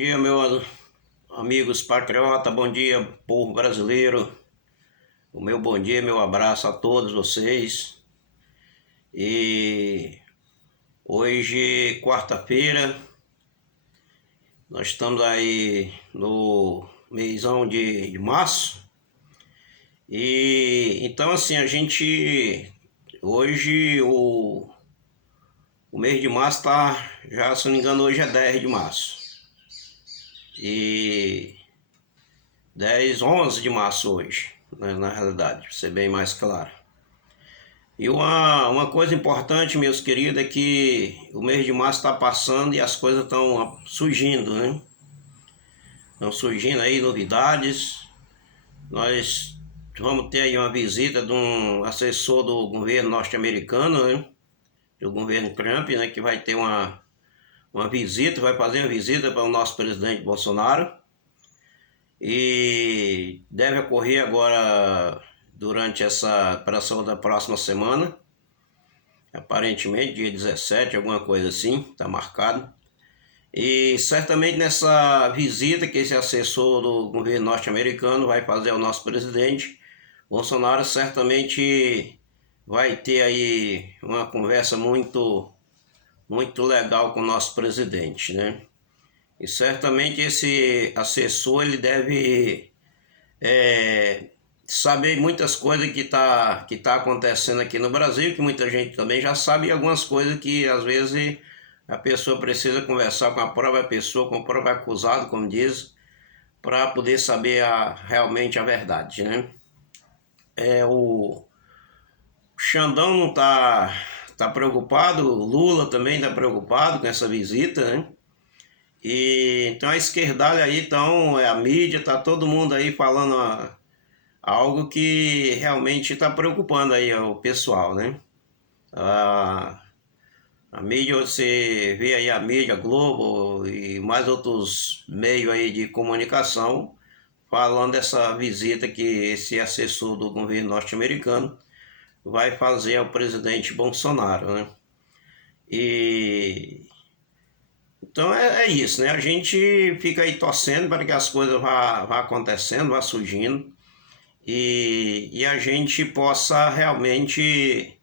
Bom dia, meus amigos patriota, bom dia, povo brasileiro. O meu bom dia, meu abraço a todos vocês. E hoje, quarta-feira, nós estamos aí no mêsão de março. E então, assim, a gente hoje o mês de março tá, já se não me engano, hoje é 10 de março. E 11 de março hoje, né, na realidade, para ser bem mais claro. E uma coisa importante, meus queridos, é que o mês de março está passando e as coisas estão surgindo, né? Estão surgindo aí novidades. Nós vamos ter aí uma visita de um assessor do governo norte-americano, né? Do governo Trump, né? Que vai ter uma visita, vai fazer uma visita para o nosso presidente Bolsonaro. E deve ocorrer agora durante essa operação da próxima semana, aparentemente dia 17, alguma coisa assim, está marcado. E certamente nessa visita que esse assessor do governo norte-americano vai fazer ao nosso presidente, Bolsonaro certamente vai ter aí uma conversa muito legal com o nosso presidente, né? E certamente esse assessor ele deve saber muitas coisas que tá acontecendo aqui no Brasil, que muita gente também já sabe, e algumas coisas que às vezes a pessoa precisa conversar com a própria pessoa, com o próprio acusado, como diz, para poder saber realmente a verdade, né? O Xandão não tá preocupado, o Lula também está preocupado com essa visita, né? E então a esquerdalha aí, então, a mídia, tá todo mundo aí falando algo que realmente está preocupando aí o pessoal, né? A mídia, você vê aí a mídia, Globo e mais outros meios aí de comunicação falando dessa visita que esse assessor do governo norte-americano vai fazer ao presidente Bolsonaro, né? E então é isso, né? A gente fica aí torcendo para que as coisas vá acontecendo, vá surgindo e a gente possa realmente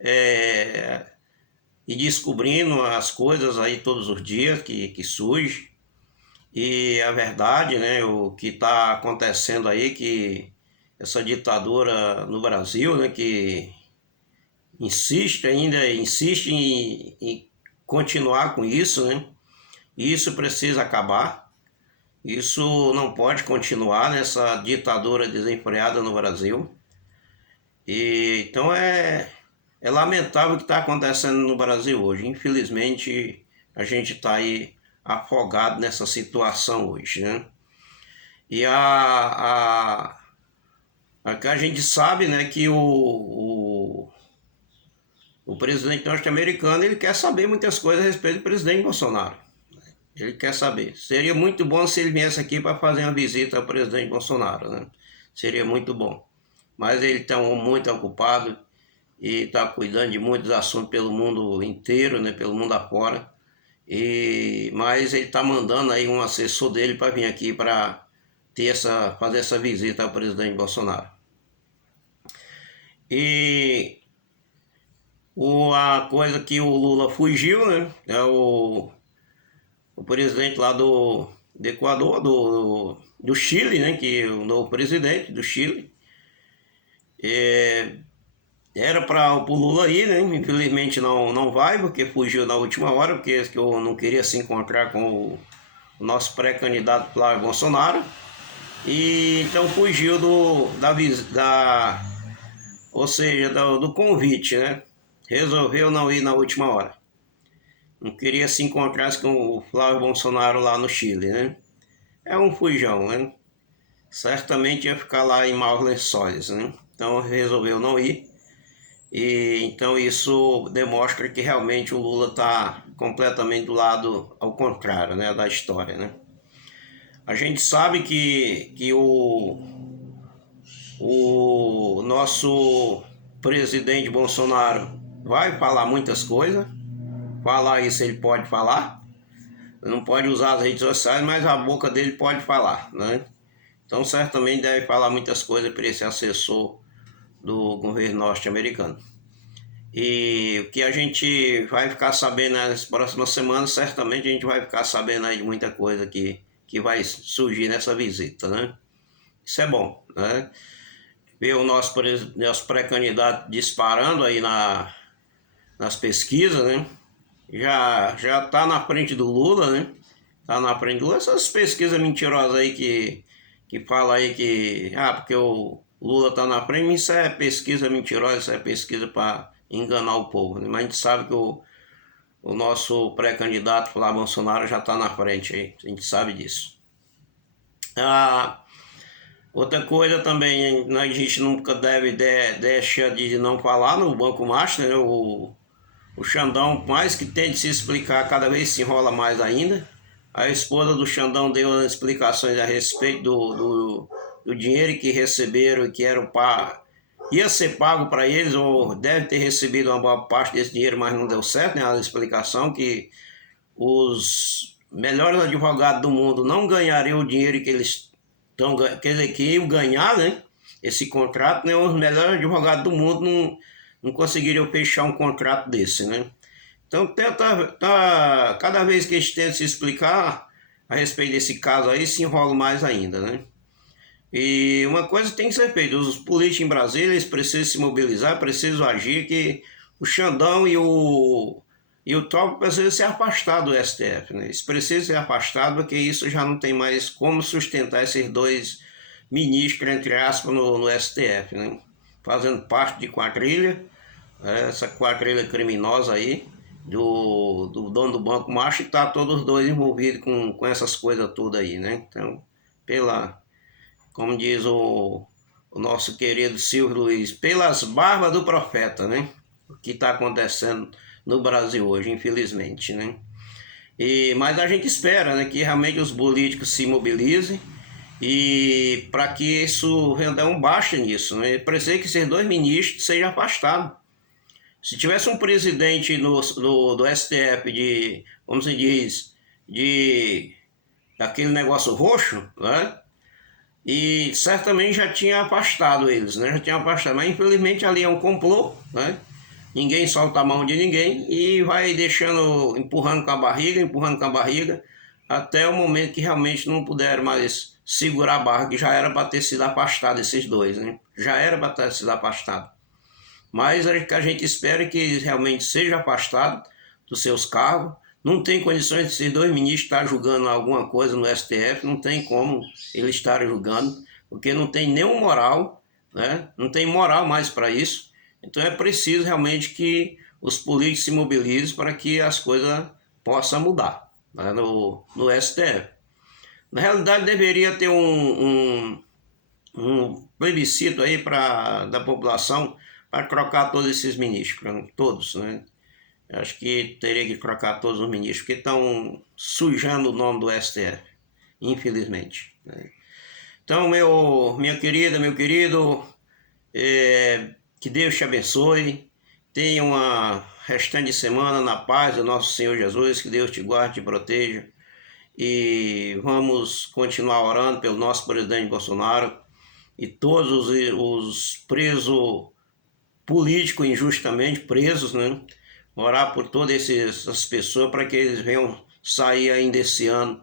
ir descobrindo as coisas aí todos os dias que surge. E a verdade, né? O que está acontecendo aí, que essa ditadura no Brasil, né? Que insiste em continuar com isso, né? Isso precisa acabar. Isso não pode continuar nessa ditadura desenfreada no Brasil. E então é lamentável o que está acontecendo no Brasil hoje. Infelizmente, a gente está aí afogado nessa situação hoje, né? E a gente sabe, né, que o presidente norte-americano ele quer saber muitas coisas a respeito do presidente Bolsonaro. Ele quer saber. Seria muito bom se ele viesse aqui para fazer uma visita ao presidente Bolsonaro, né? Seria muito bom. Mas ele está muito ocupado e está cuidando de muitos assuntos pelo mundo inteiro, né? Pelo mundo afora. Mas ele está mandando aí um assessor dele para vir aqui para fazer essa visita ao presidente Bolsonaro. E a coisa que o Lula fugiu, né? É o presidente lá do Equador, do Chile, né? Que é o novo presidente do Chile. Era para o Lula ir, né? Infelizmente não vai, porque fugiu na última hora, porque eu não queria se encontrar com o nosso pré-candidato Flávio Bolsonaro. E então fugiu do convite, né? Resolveu não ir na última hora. Não queria se encontrar com o Flávio Bolsonaro lá no Chile, né? É um fujão, né? Certamente ia ficar lá em maus lençóis, né? Então resolveu não ir. E então isso demonstra que realmente o Lula está completamente do lado ao contrário, né, da história, né? A gente sabe que o nosso presidente Bolsonaro vai falar muitas coisas. Falar isso ele pode falar, não pode usar as redes sociais, mas a boca dele pode falar, né? Então certamente deve falar muitas coisas para esse assessor do governo norte-americano. E o que a gente vai ficar sabendo nas próximas semanas, certamente a gente vai ficar sabendo aí de muita coisa que vai surgir nessa visita, né? Isso é bom, né? Ver o nosso pré-candidato disparando aí nas pesquisas, né? Já está na frente do Lula, né? Tá na frente do Lula. Essas pesquisas mentirosas aí que fala aí que porque o Lula tá na frente, isso é pesquisa mentirosa, isso é pesquisa para enganar o povo, né? Mas a gente sabe que o nosso pré-candidato Flávio Bolsonaro já está na frente aí, a gente sabe disso. Outra coisa também, a gente nunca deve deixar de não falar no Banco Master, né? O Xandão, mais que tente se explicar, cada vez se enrola mais ainda. A esposa do Xandão deu explicações a respeito do dinheiro que receberam e que ia ser pago para eles, ou deve ter recebido uma boa parte desse dinheiro, mas não deu certo, né? A explicação que os melhores advogados do mundo não ganhariam o dinheiro que iam ganhar, né? Esse contrato, né? Os melhores advogados do mundo não conseguiriam fechar um contrato desse, né? Então, cada vez que a gente tenta se explicar a respeito desse caso aí, se enrola mais ainda, né? E uma coisa tem que ser feita, os políticos em Brasília, eles precisam se mobilizar, precisam agir, que o Xandão e o Top precisam se afastar do STF, né? Eles precisam ser afastados, porque isso já não tem mais como sustentar esses dois ministros, entre aspas, no STF, né? Fazendo parte de quadrilha, essa quadrilha criminosa aí, do dono do Banco Macho, e tá todos os dois envolvidos com essas coisas todas aí, né? Então, como diz o nosso querido Silvio Luiz, pelas barbas do profeta, né? O que está acontecendo no Brasil hoje, infelizmente, né? Mas a gente espera, né, que realmente os políticos se mobilizem e para que isso renda um baixa nisso, né? Precisa que esses dois ministros sejam afastados. Se tivesse um presidente do STF como se diz, daquele negócio roxo, né? E certamente já tinha afastado eles, né? Já tinha afastado, mas infelizmente ali é um complô, né? Ninguém solta a mão de ninguém e vai empurrando com a barriga, até o momento que realmente não puderam mais segurar a barra, que já era para ter sido afastado esses dois, né? Já era para ter sido afastado. Mas o que a gente espera é que eles realmente sejam afastados dos seus cargos. Não tem condições de esses dois ministros estar julgando alguma coisa no STF, não tem como eles estarem julgando, porque não tem nenhuma moral, né? Não tem moral mais para isso. Então é preciso realmente que os políticos se mobilizem para que as coisas possam mudar, né? no STF. Na realidade, deveria ter um plebiscito aí da população para trocar todos esses ministros, todos, né? Eu acho que teria que trocar todos os ministros, porque estão sujando o nome do STF, infelizmente, né? Então, minha querida, meu querido, que Deus te abençoe, tenha uma restante semana na paz do nosso Senhor Jesus, que Deus te guarde, te proteja, e vamos continuar orando pelo nosso presidente Bolsonaro e todos os presos políticos injustamente presos, né? Orar por todas essas pessoas para que eles venham sair ainda esse ano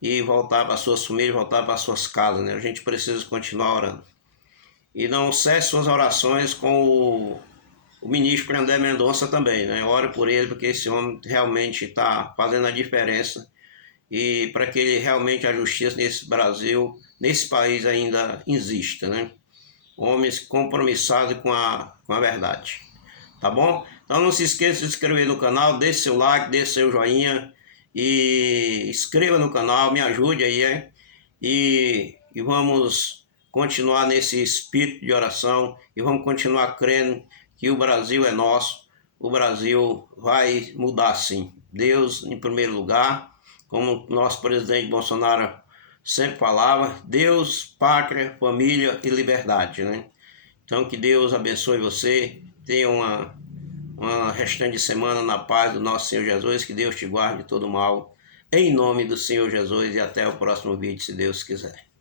e voltar para suas famílias, voltar para suas casas, né? A gente precisa continuar orando. E não cesse suas orações com o ministro André Mendonça também, né? Ore por ele, porque esse homem realmente está fazendo a diferença e para que realmente a justiça nesse Brasil, nesse país ainda exista, né? Homens compromissados com a verdade, tá bom? Então não se esqueça de se inscrever no canal, deixe seu like, deixe seu joinha e inscreva no canal, me ajude aí, e vamos continuar nesse espírito de oração e vamos continuar crendo que o Brasil é nosso, o Brasil vai mudar sim. Deus em primeiro lugar, como nosso presidente Bolsonaro sempre falava, Deus, pátria, família e liberdade, né? Então que Deus abençoe você, tenha uma restante de semana na paz do nosso Senhor Jesus, que Deus te guarde de todo mal, Em nome do Senhor Jesus e até o próximo vídeo, se Deus quiser.